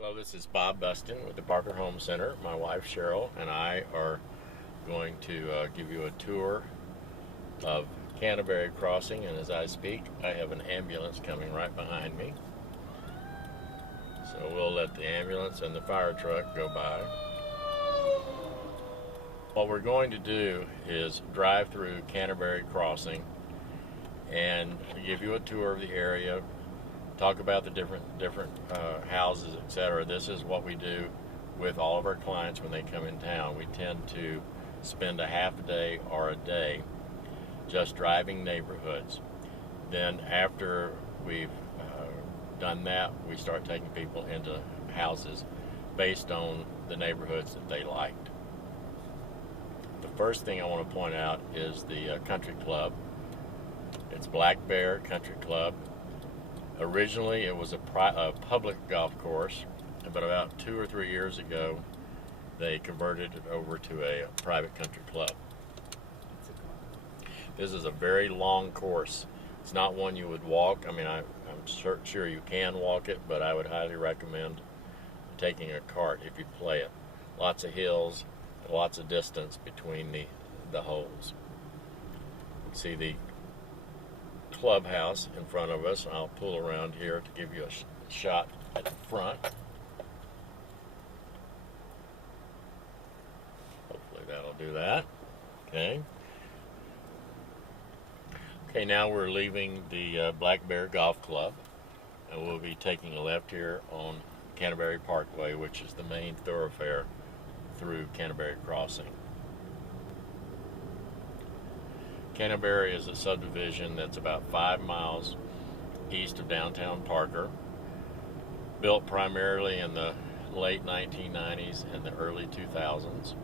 Hello, this is Bob Buston with the Parker Home Center. My wife Cheryl and I are going to give you a tour of Canterbury Crossing, and as I speak, I have an ambulance coming right behind me. So we'll let the ambulance and the fire truck go by. What we're going to do is drive through Canterbury Crossing and give you a tour of the area, talk about the different houses, etc. This is what we do with all of our clients when they come in town. We tend to spend a half a day or a day just driving neighborhoods. Then after we've done that, we start taking people into houses based on the neighborhoods that they liked. The first thing I want to point out is the country club. It's Black Bear Country Club. Originally, it was a public golf course, but about 2 or 3 years ago, they converted it over to a private country club. This is a very long course. It's not one you would walk. I mean, I'm sure you can walk it, but I would highly recommend taking a cart if you play it. Lots of hills, lots of distance between the holes. You can see the clubhouse in front of us. I'll pull around here to give you a shot at the front. Hopefully that'll do that. Okay. Okay, now we're leaving the Black Bear Golf Club, and we'll be taking a left here on Canterbury Parkway, which is the main thoroughfare through Canterbury Crossing. Canterbury is a subdivision that's about 5 miles east of downtown Parker, built primarily in the late 1990s and the early 2000s.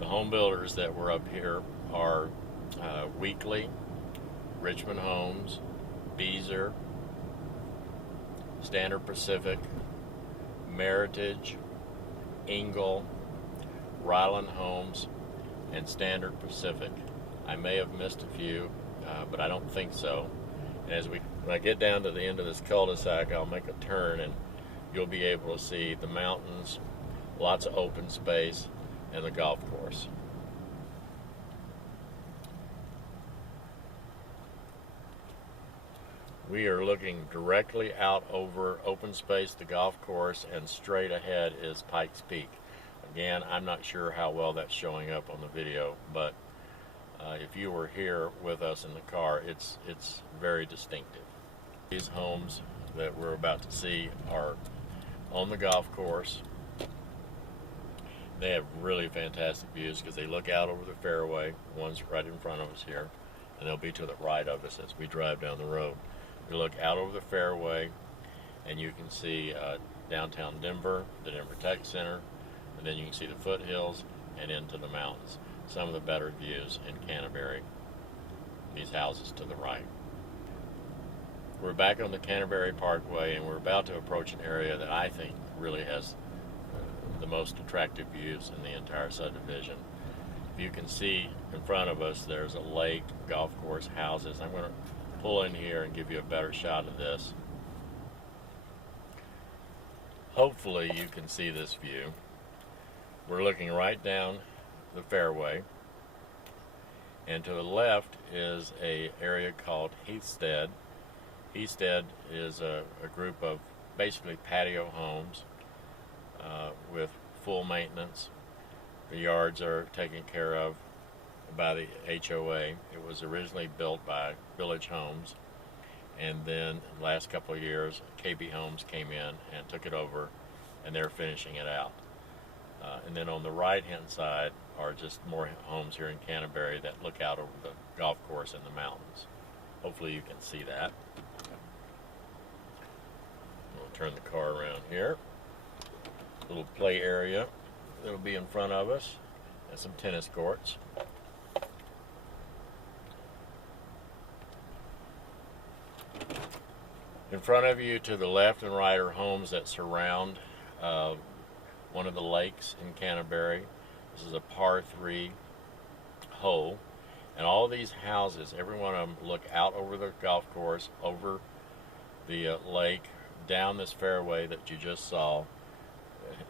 The home builders that were up here are Weekly, Richmond Homes, Beazer, Standard Pacific, Meritage, Ingle, Ryland Homes, and Standard Pacific. I may have missed a few, but I don't think so. And when I get down to the end of this cul-de-sac, I'll make a turn and you'll be able to see the mountains, lots of open space, and the golf course. We are looking directly out over open space, the golf course, and straight ahead is Pikes Peak. Again, I'm not sure how well that's showing up on the video, but if you were here with us in the car, it's very distinctive. These homes that we're about to see are on the golf course. They have really fantastic views because they look out over the fairway. One's right in front of us here, and they'll be to the right of us as we drive down the road. We look out over the fairway, and you can see downtown Denver, the Denver Tech Center, and then you can see the foothills and into the mountains. Some of the better views in Canterbury. These houses to the right. We're back on the Canterbury Parkway, and we're about to approach an area that I think really has the most attractive views in the entire subdivision. You can see in front of us there's a lake, golf course, houses. I'm going to pull in here and give you a better shot of this. Hopefully you can see this view. We're looking right down the fairway, and to the left is a area called Heathstead. Heathstead is a group of basically patio homes with full maintenance. The yards are taken care of by the HOA. It was originally built by Village Homes, and then the last couple of years KB Homes came in and took it over, and they're finishing it out. And then on the right hand side are just more homes here in Canterbury that look out over the golf course and the mountains. Hopefully you can see that. We'll turn the car around here. Little play area that'll be in front of us, and some tennis courts. In front of you to the left and right are homes that surround one of the lakes in Canterbury. This is a par 3 hole, and all of these houses, every one of them, look out over the golf course, over the lake, down this fairway that you just saw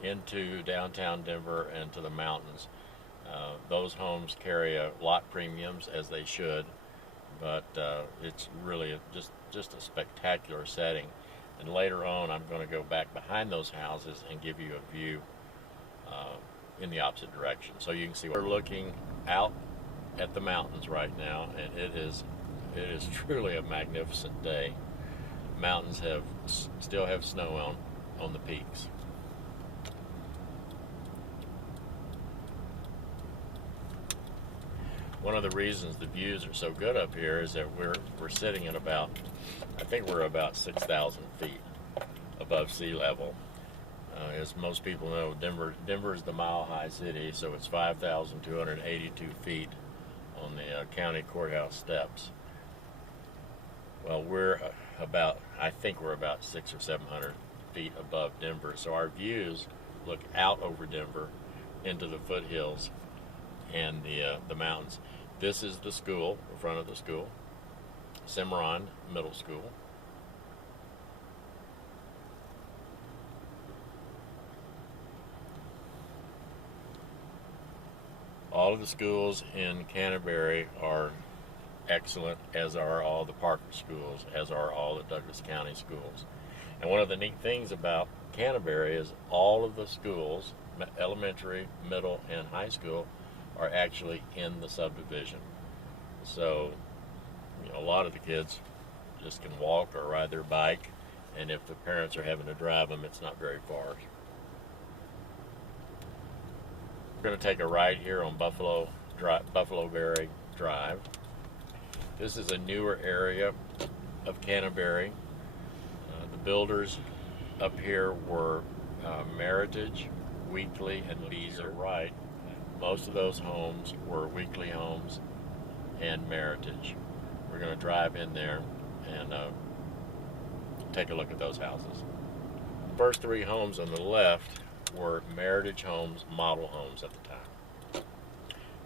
into downtown Denver and to the mountains. Those homes carry lot premiums, as they should, but it's really just a spectacular setting. And later on, I'm going to go back behind those houses and give you a view in the opposite direction, so you can see. We're looking out at the mountains right now, and it is truly a magnificent day. Mountains still have snow on the peaks. One of the reasons the views are so good up here is that we're sitting at about, I think we're about 6,000 feet above sea level. As most people know, Denver is the mile-high city, so it's 5,282 feet on the county courthouse steps. Well, I think we're about 600 or 700 feet above Denver, so our views look out over Denver into the foothills and the mountains. This is the school, in front of the school, Cimarron Middle School. All of the schools in Canterbury are excellent, as are all the Parker schools, as are all the Douglas County schools. And one of the neat things about Canterbury is all of the schools, elementary, middle, and high school, are actually in the subdivision. So, a lot of the kids just can walk or ride their bike, and if the parents are having to drive them, it's not very far. We're going to take a ride here on Buffalo Berry Drive. This is a newer area of Canterbury. The builders up here were Meritage, Weekly, and Beezer. Right. Most of those homes were Weekly homes and Meritage. We're going to drive in there and take a look at those houses. The first three homes on the left were Meritage homes, model homes at the time.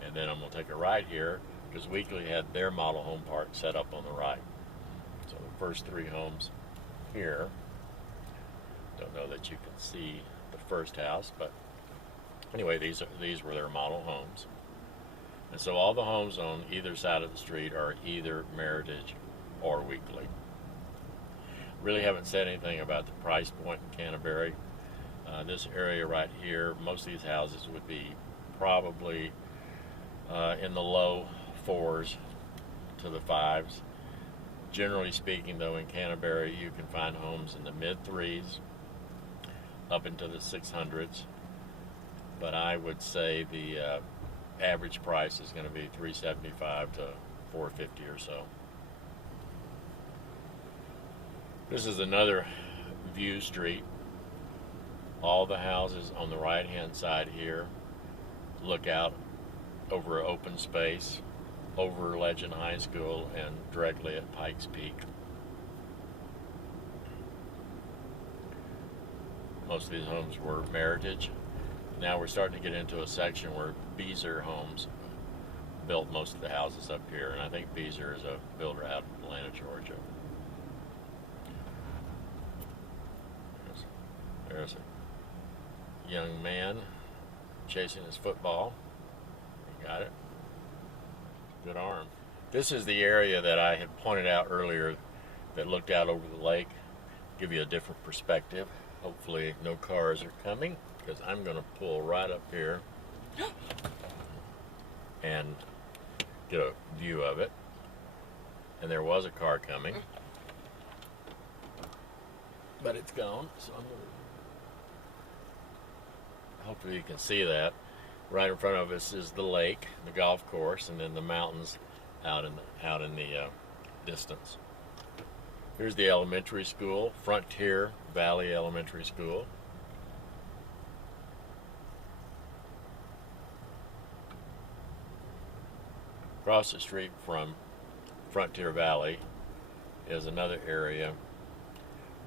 And then I'm going to take a right here because Weekly had their model home park set up on the right. So the first three homes here. Don't know that you can see the first house, but anyway, these were their model homes. And so all the homes on either side of the street are either Meritage or Weekly. Really haven't said anything about the price point in Canterbury. This area right here, most of these houses would be probably in the low 4s to the 5s. Generally speaking, though, in Canterbury, you can find homes in the mid 3s up into the 600s. But I would say the average price is going to be $375 to $450 or so. This is another view street. All the houses on the right-hand side here look out over open space, over Legend High School, and directly at Pikes Peak. Most of these homes were Meritage. Now we're starting to get into a section where Beezer Homes built most of the houses up here, and I think Beezer is a builder out of Atlanta, Georgia. There's a young man chasing his football. He got it. Good arm. This is the area that I had pointed out earlier that looked out over the lake. Give you a different perspective. Hopefully no cars are coming, because I'm going to pull right up here and get a view of it. And there was a car coming, but it's gone, so I'm going to... Hopefully you can see that. Right in front of us is the lake, the golf course, and then the mountains out in the distance. Here's the elementary school, Frontier Valley Elementary School. Across the street from Frontier Valley is another area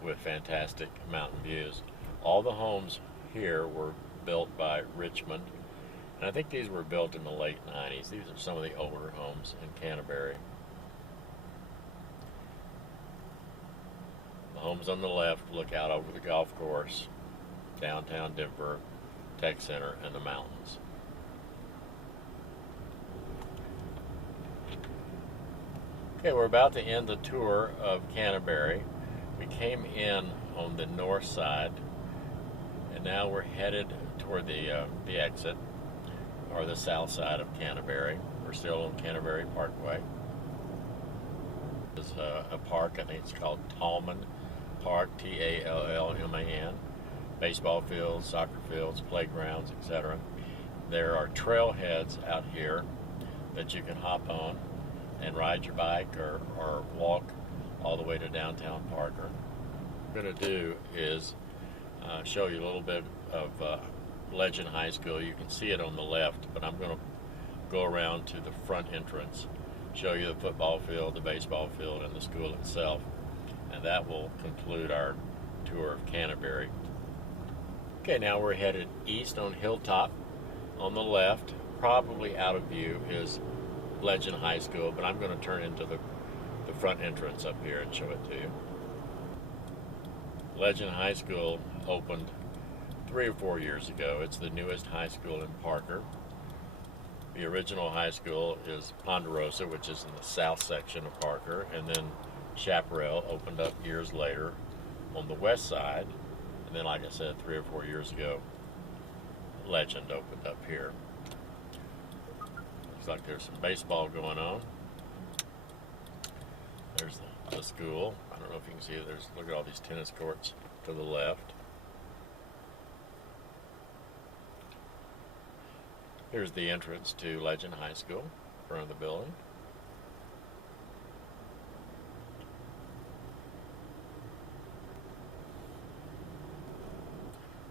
with fantastic mountain views. All the homes here were built by Richmond, and I think these were built in the late 90s. These are some of the older homes in Canterbury. The homes on the left look out over the golf course, downtown Denver, Tech Center, and the mountains. Okay, we're about to end the tour of Canterbury. We came in on the north side, and now we're headed toward the exit, or the south side of Canterbury. We're still on Canterbury Parkway. There's a park, I think it's called Tallman Park, Tallman. Baseball fields, soccer fields, playgrounds, etc. There are trailheads out here that you can hop on and ride your bike or walk all the way to downtown Parker. What I'm going to do is show you a little bit of Legend High School. You can see it on the left, but I'm going to go around to the front entrance, show you the football field, the baseball field, and the school itself, and that will conclude our tour of Canterbury. Okay, now we're headed east on Hilltop. On the left, probably out of view, is Legend High School, but I'm going to turn into the front entrance up here and show it to you. Legend High School opened 3 or 4 years ago. It's the newest high school in Parker. The original high school is Ponderosa, which is in the south section of Parker, and then Chaparral opened up years later on the west side, and then, like I said, 3 or 4 years ago, Legend opened up here. Looks like there's some baseball going on. There's the school. I don't know if you can see it. Look at all these tennis courts to the left. Here's the entrance to Legend High School, in front of the building.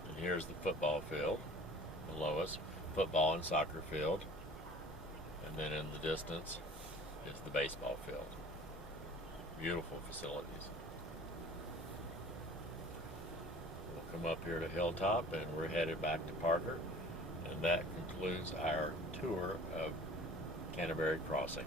And here's the football field below us, football and soccer field. And then in the distance is the baseball field. Beautiful facilities. We'll come up here to Hilltop, and we're headed back to Parker. And that concludes our tour of Canterbury Crossing.